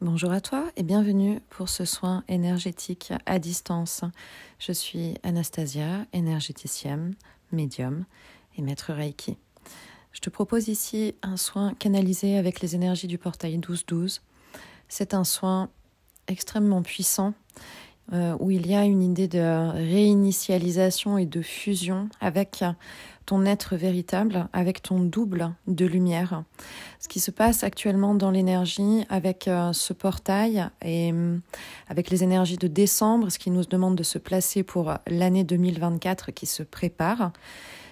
Bonjour à toi et bienvenue pour ce soin énergétique à distance. Je suis Anastasia, énergéticienne, médium et maître Reiki. Je te propose ici un soin canalisé avec les énergies du portail 12-12. C'est un soin extrêmement puissant où il y a une idée de réinitialisation et de fusion avec ton être véritable, avec ton double de lumière. Ce qui se passe actuellement dans l'énergie avec ce portail et avec les énergies de décembre, ce qui nous demande de se placer pour l'année 2024 qui se prépare,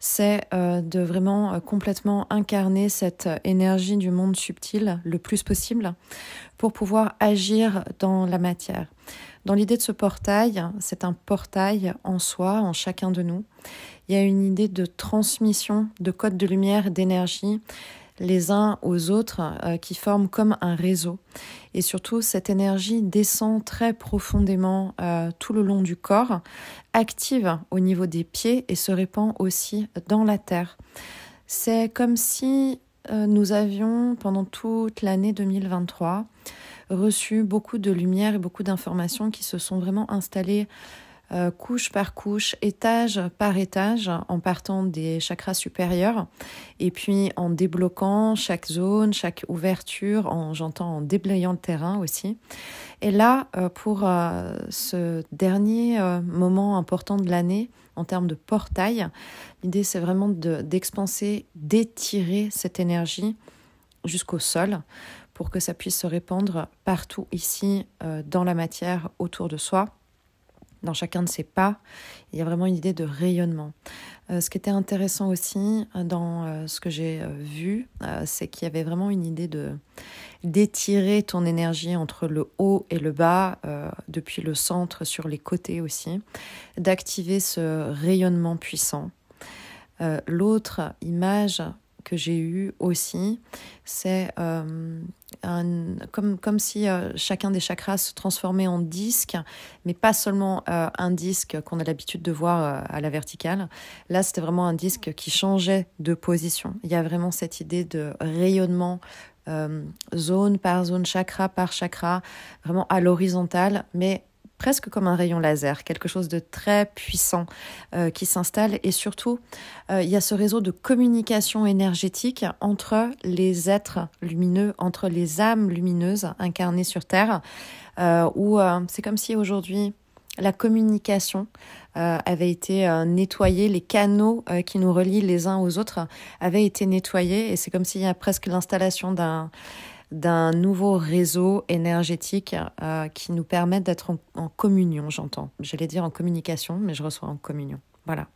c'est de vraiment complètement incarner cette énergie du monde subtil le plus possible pour pouvoir agir dans la matière. Dans l'idée de ce portail, c'est un portail en soi, en chacun de nous. Il y a une idée de transmission de codes de lumière, d'énergie, les uns aux autres, qui forment comme un réseau. Et surtout, cette énergie descend très profondément tout le long du corps, active au niveau des pieds et se répand aussi dans la terre. C'est comme si nous avions, pendant toute l'année 2023, reçu beaucoup de lumière et beaucoup d'informations qui se sont vraiment installées couche par couche, étage par étage, en partant des chakras supérieurs et puis en débloquant chaque zone, chaque ouverture, en déblayant le terrain aussi. Et là, pour ce dernier moment important de l'année, en termes de portail, l'idée c'est vraiment d'expanser, d'étirer cette énergie jusqu'au sol pour que ça puisse se répandre partout ici dans la matière autour de soi. Dans chacun de ses pas, il y a vraiment une idée de rayonnement. Ce qui était intéressant aussi dans ce que j'ai vu, c'est qu'il y avait vraiment une idée d'étirer ton énergie entre le haut et le bas, depuis le centre sur les côtés aussi, d'activer ce rayonnement puissant. L'autre image que j'ai eue aussi, c'est comme si chacun des chakras se transformait en disque, mais pas seulement un disque qu'on a l'habitude de voir à la verticale. Là, c'était vraiment un disque qui changeait de position. Il y a vraiment cette idée de rayonnement zone par zone, chakra par chakra, vraiment à l'horizontale, mais presque comme un rayon laser, quelque chose de très puissant qui s'installe. Et surtout, il y a ce réseau de communication énergétique entre les êtres lumineux, entre les âmes lumineuses incarnées sur Terre, où c'est comme si aujourd'hui, la communication avait été nettoyée, les canaux qui nous relient les uns aux autres avaient été nettoyés, et c'est comme s'il y a presque l'installation d'un nouveau réseau énergétique qui nous permet d'être en communion, j'entends. J'allais dire en communication, mais je reçois en communion. Voilà.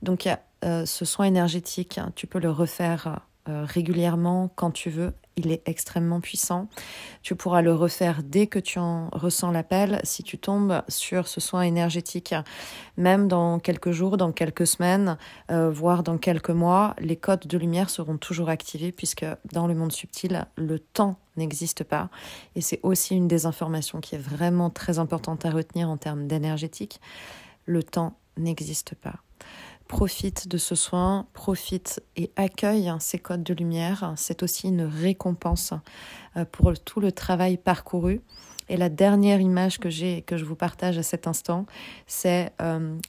Donc, ce soin énergétique, tu peux le refaire régulièrement quand tu veux. Il est extrêmement puissant. Tu pourras le refaire dès que tu en ressens l'appel. Si tu tombes sur ce soin énergétique, même dans quelques jours, dans quelques semaines, voire dans quelques mois, les codes de lumière seront toujours activés puisque dans le monde subtil, le temps n'existe pas. Et c'est aussi une des informations qui est vraiment très importante à retenir en termes d'énergétique. Le temps n'existe pas. Profite de ce soin, profite et accueille ces codes de lumière. C'est aussi une récompense pour tout le travail parcouru. Et la dernière image que je vous partage à cet instant, c'est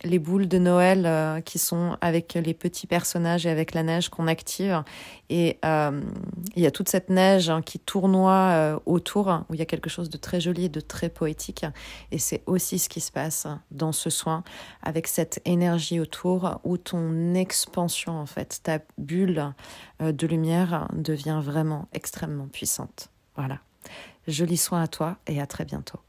les boules de Noël qui sont avec les petits personnages et avec la neige qu'on active. Et il y a toute cette neige qui tournoie autour, où il y a quelque chose de très joli et de très poétique. Et c'est aussi ce qui se passe dans ce soin, avec cette énergie autour, où ton expansion, en fait, ta bulle de lumière devient vraiment extrêmement puissante. Voilà. Joli soin à toi et à très bientôt.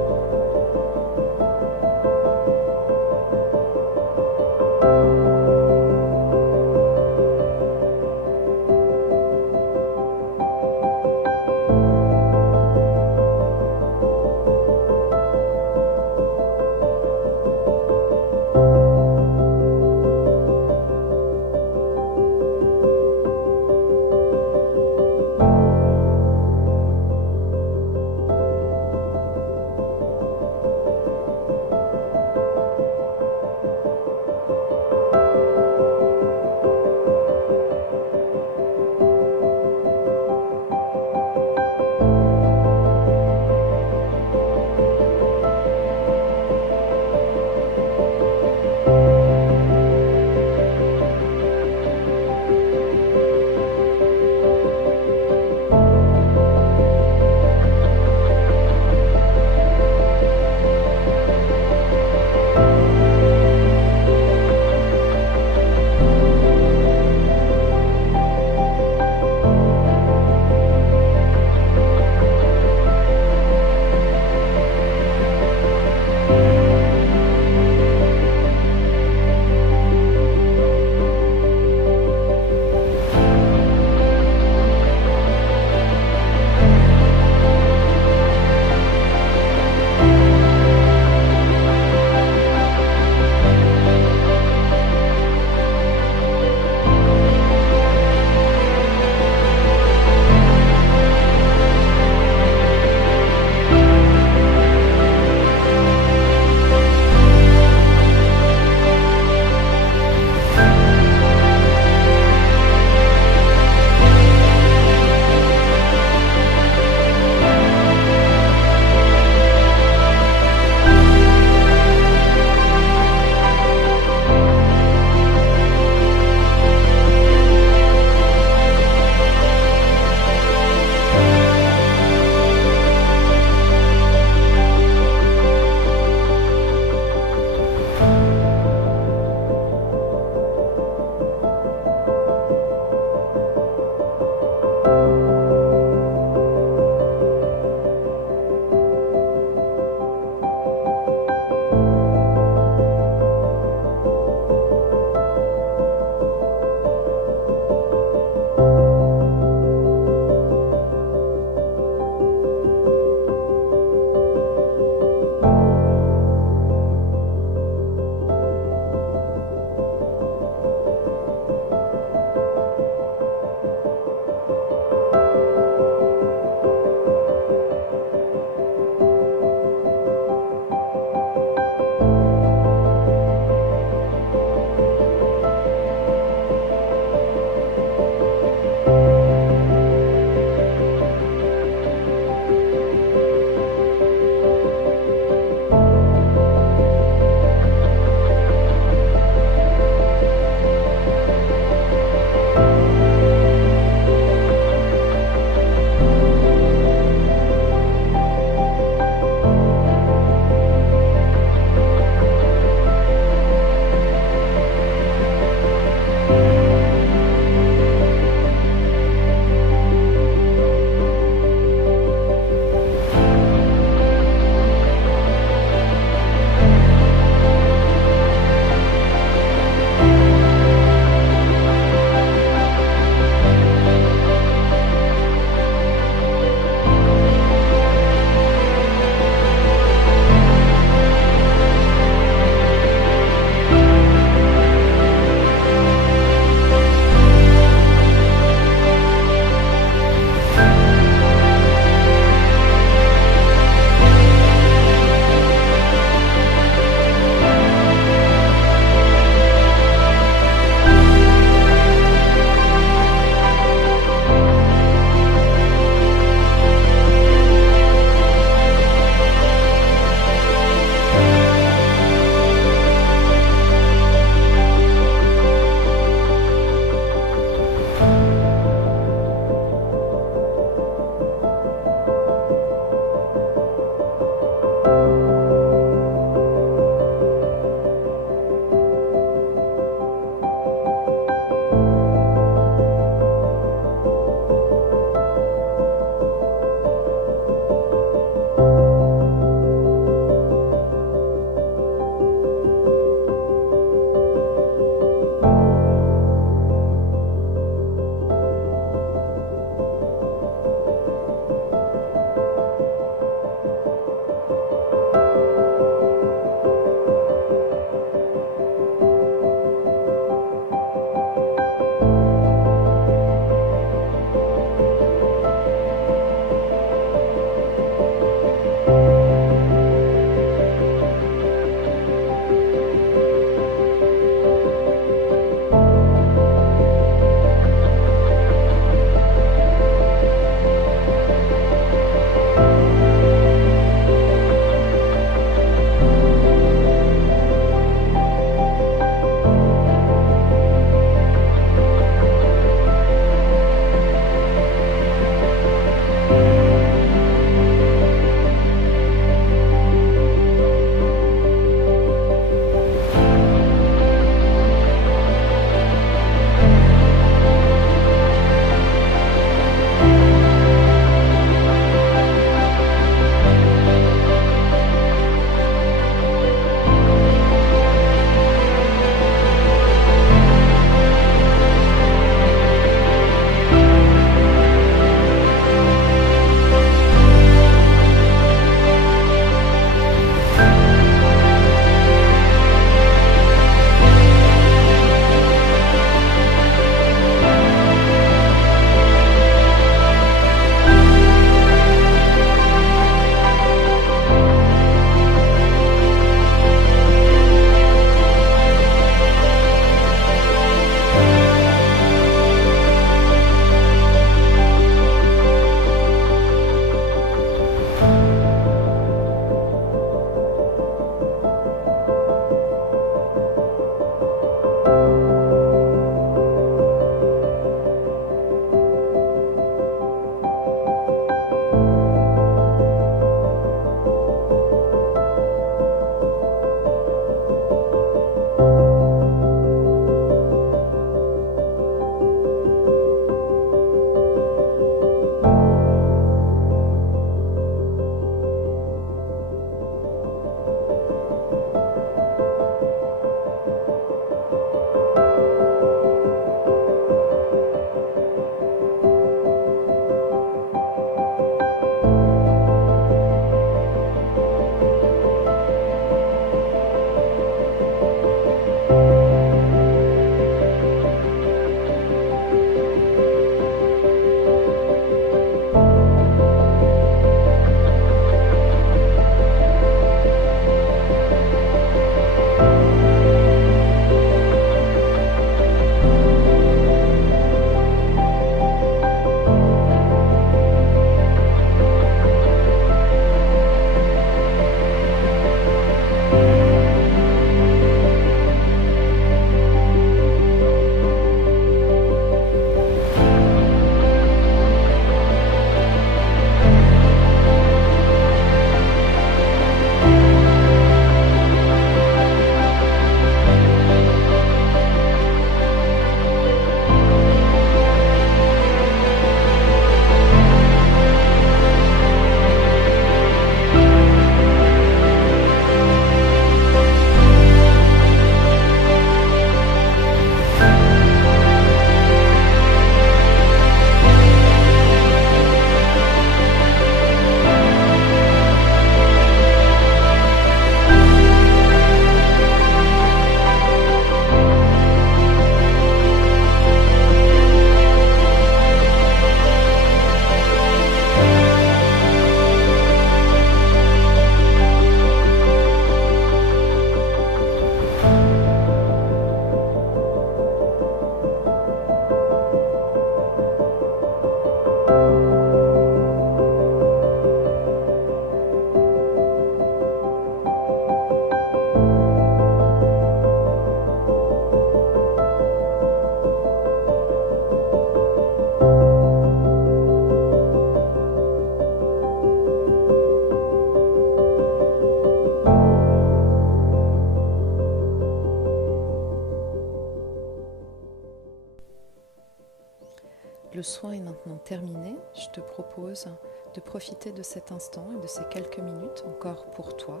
Le soin est maintenant terminé. Je te propose de profiter de cet instant et de ces quelques minutes encore pour toi,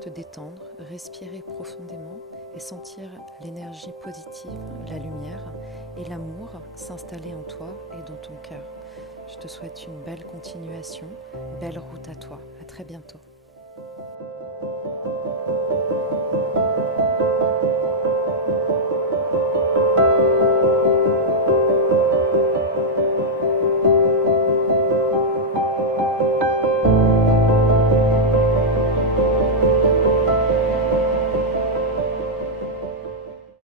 te détendre, respirer profondément et sentir l'énergie positive, la lumière et l'amour s'installer en toi et dans ton cœur. Je te souhaite une belle continuation, belle route à toi. À très bientôt.